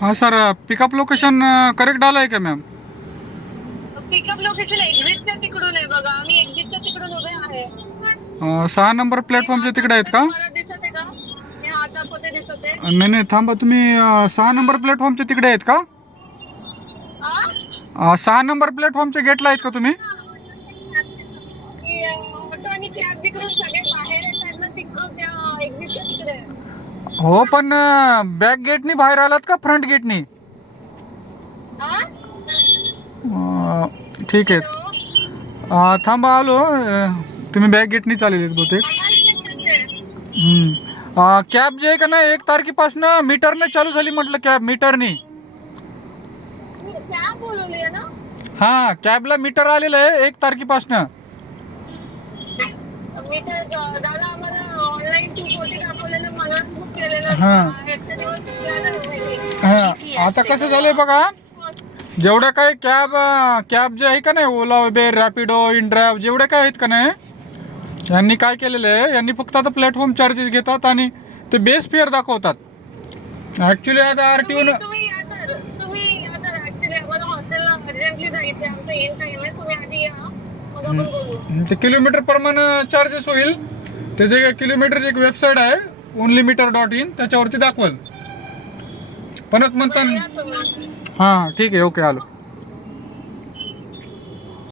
हाँ sir, pickup location correct आलं आहे का मॅम? पिकअप लोकेशन एक्झिटच्या तिकडून आहे बघा. आम्ही एक्झिटच्या तिकडून उभे आहे. 6 नंबर प्लॅटफॉर्मच्या तिकडे आहेत का? तुम्हाला दिसत आहे का? हे हातापोते दिसत आहे. नाही नाही, थांबा. तुम्ही 6 नंबर प्लॅटफॉर्मच्या तिकडे आहेत का? 6 नंबर प्लॅटफॉर्मच्या गेटला आहेत का तुम्ही? ऑटो आणि कॅब तिकडून सगळे बाहेर येतात ना, तिकडून त्या एक्झिटच्या तिकडे. हो, पण बॅक गेटनी बाहेर आलात का फ्रंट गेटनी? ठीक आहे. थांबा, आलो. तुम्ही बॅक गेटनी चालले आहेत बहुतेक. कॅब जे आहे का ना, 1 तारखेपासून मीटरने चालू झाली म्हटलं. कॅब मीटरनी. कॅब बोलवली ना? हां, कॅबला मीटर आलेलं आहे 1 तारखेपासून. मीटर दादा आम्हाला ऑनलाईन 240 दाखवलेलं, मला बुक केलेलं. हां. आता कसं झालंय बघा, जेवढ्या काही कॅब जे आहे का नाही, ओला, उबेर, रॅपिडो, इनड्राईव्ह, जेवढे काय आहेत का नाही, यांनी काय केलेलं आहे, यांनी फक्त आता प्लॅटफॉर्म चार्जेस घेतात आणि ते बेस फेअर दाखवतात. ॲक्च्युली आता RTO तुम्ही आता ऍक्च्युली आम्हाला हॉस्टेलला अर्जंटली जायचं, आमचं येईल टाइम आहे. तुम्ही आधी या, मग आपण बोलू. ते किलोमीटर प्रमाणे चार्जेस होईल. त्याचे किलोमीटरची एक वेबसाईट आहे, onlymeter.in, त्याच्यावरती दाखवल. परत म्हणता. हां, ठीक आहे, ओके, आलो.